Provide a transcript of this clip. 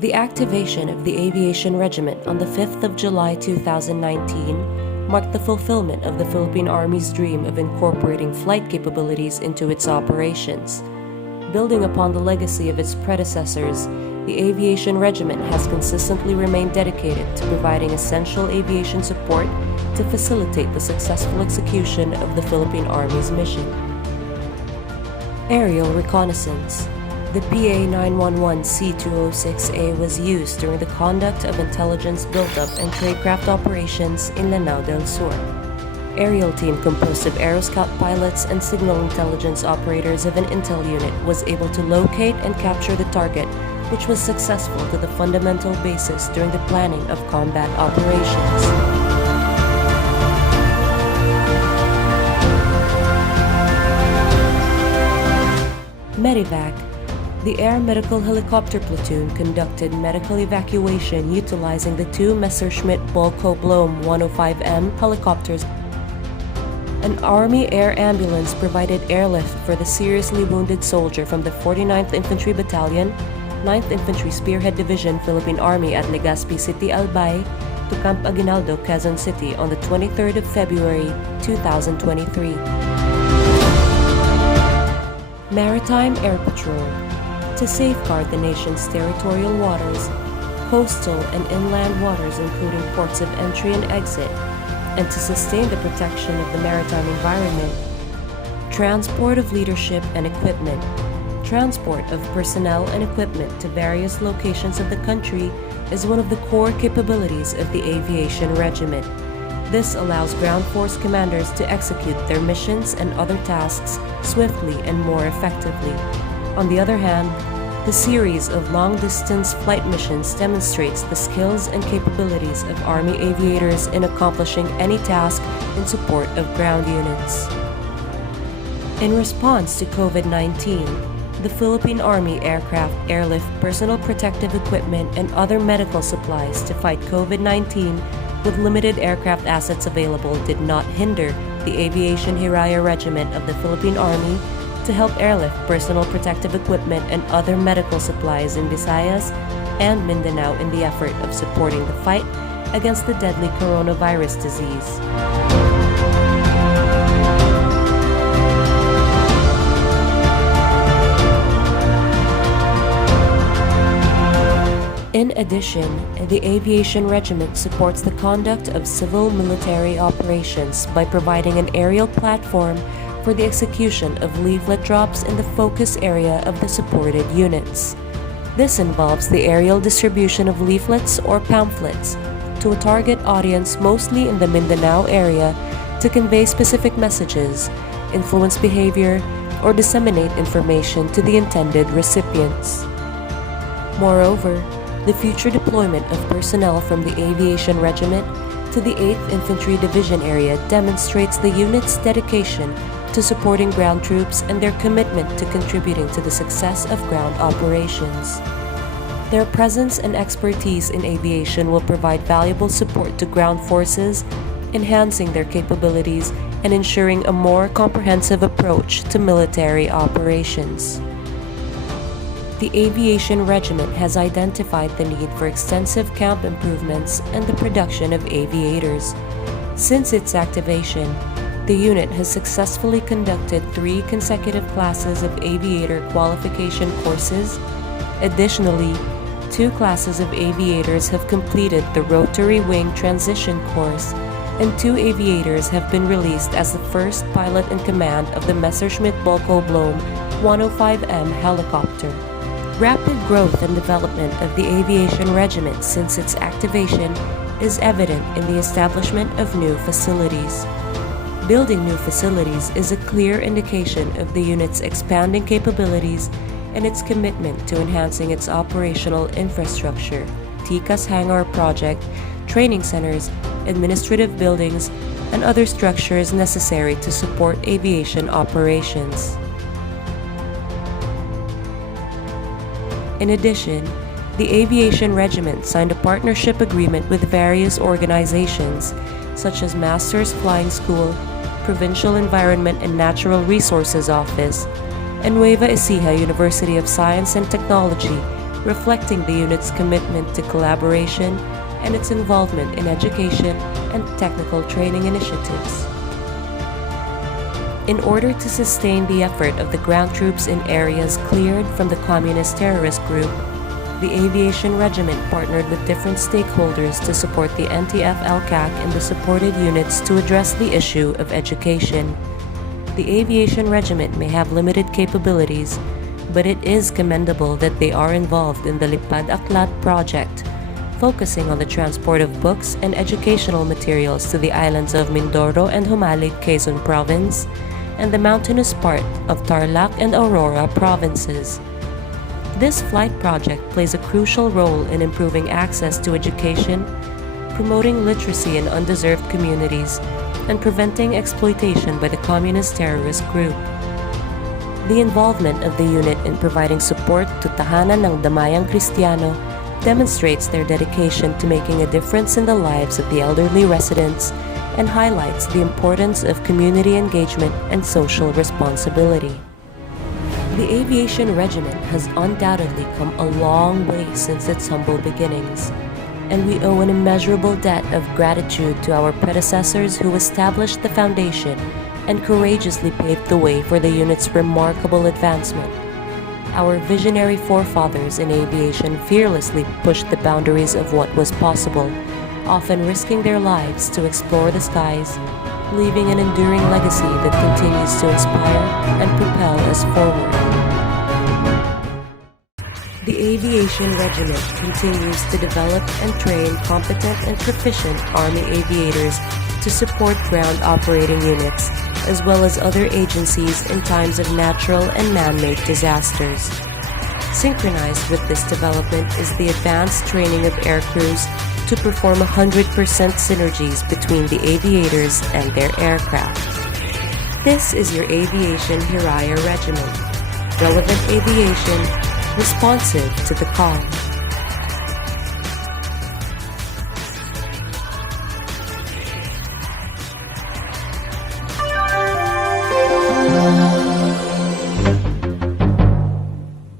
The activation of the Aviation Regiment on the 5th of July 2019 marked the fulfillment of the Philippine Army's dream of incorporating flight capabilities into its operations. Building upon the legacy of its predecessors, the Aviation Regiment has consistently remained dedicated to providing essential aviation support to facilitate the successful execution of the Philippine Army's mission. Aerial Reconnaissance. The PA-911C-206A was used during the conduct of intelligence buildup and tradecraft operations in Lanao del Sur. Aerial team composed of Aeroscout pilots and signal intelligence operators of an intel unit was able to locate and capture the target, which was successful to the fundamental basis during the planning of combat operations. Medivac. The Air Medical Helicopter Platoon conducted medical evacuation utilizing the two Messerschmitt Bölkow Blohm 105M helicopters. An Army air ambulance provided airlift for the seriously wounded soldier from the 49th Infantry Battalion, 9th Infantry Spearhead Division, Philippine Army at Legazpi City, Albay, to Camp Aguinaldo, Quezon City on the 23rd of February, 2023. Maritime Air Patrol. To safeguard the nation's territorial waters, coastal and inland waters including ports of entry and exit, and to sustain the protection of the maritime environment, transport of leadership and equipment, transport of personnel and equipment to various locations of the country is one of the core capabilities of the Aviation Regiment. This allows ground force commanders to execute their missions and other tasks swiftly and more effectively. On the other hand, the series of long-distance flight missions demonstrates the skills and capabilities of Army aviators in accomplishing any task in support of ground units. In response to COVID-19, the Philippine Army aircraft airlift personal protective equipment and other medical supplies to fight COVID-19 with limited aircraft assets available did not hinder the Aviation Hiraya Regiment of the Philippine Army to help airlift personal protective equipment and other medical supplies in Visayas and Mindanao in the effort of supporting the fight against the deadly coronavirus disease. In addition, the Aviation Regiment supports the conduct of civil-military operations by providing an aerial platform for the execution of leaflet drops in the focus area of the supported units. This involves the aerial distribution of leaflets or pamphlets to a target audience mostly in the Mindanao area to convey specific messages, influence behavior, or disseminate information to the intended recipients. Moreover, the future deployment of personnel from the Aviation Regiment to the 8th Infantry Division area demonstrates the unit's dedication to supporting ground troops and their commitment to contributing to the success of ground operations. Their presence and expertise in aviation will provide valuable support to ground forces, enhancing their capabilities and ensuring a more comprehensive approach to military operations. The Aviation Regiment has identified the need for extensive camp improvements and the production of aviators. Since its activation, the unit has successfully conducted 3 consecutive classes of aviator qualification courses. Additionally, 2 classes of aviators have completed the rotary wing transition course, and 2 aviators have been released as the first pilot in command of the Messerschmitt Bölkow Blohm 105M helicopter. Rapid growth and development of the Aviation Regiment since its activation is evident in the establishment of new facilities. Building new facilities is a clear indication of the unit's expanding capabilities and its commitment to enhancing its operational infrastructure, TICAS hangar project, training centers, administrative buildings, and other structures necessary to support aviation operations. In addition, the Aviation Regiment signed a partnership agreement with various organizations such as Masters Flying School, Provincial Environment and Natural Resources Office, and Nueva Ecija University of Science and Technology reflecting the unit's commitment to collaboration and its involvement in education and technical training initiatives. In order to sustain the effort of the ground troops in areas cleared from the communist terrorist group, the Aviation Regiment partnered with different stakeholders to support the NTF-LCAC and the supported units to address the issue of education. The Aviation Regiment may have limited capabilities, but it is commendable that they are involved in the Lipad Aklat project, focusing on the transport of books and educational materials to the islands of Mindoro and Humalig, Quezon Province, and the mountainous part of Tarlac and Aurora provinces. This flight project plays a crucial role in improving access to education, promoting literacy in undeserved communities, and preventing exploitation by the communist terrorist group. The involvement of the unit in providing support to Tahanan ng Damayang Kristiyano demonstrates their dedication to making a difference in the lives of the elderly residents and highlights the importance of community engagement and social responsibility. The Aviation Regiment has undoubtedly come a long way since its humble beginnings, and we owe an immeasurable debt of gratitude to our predecessors who established the foundation and courageously paved the way for the unit's remarkable advancement. Our visionary forefathers in aviation fearlessly pushed the boundaries of what was possible, often risking their lives to explore the skies, leaving an enduring legacy that continues to inspire and propel us forward. The Aviation Regiment continues to develop and train competent and proficient Army aviators to support ground operating units, as well as other agencies in times of natural and man-made disasters. Synchronized with this development is the advanced training of air crews to perform 100% synergies between the aviators and their aircraft. This is your Aviation Hiraya Regiment. Relevant aviation, responsive to the call.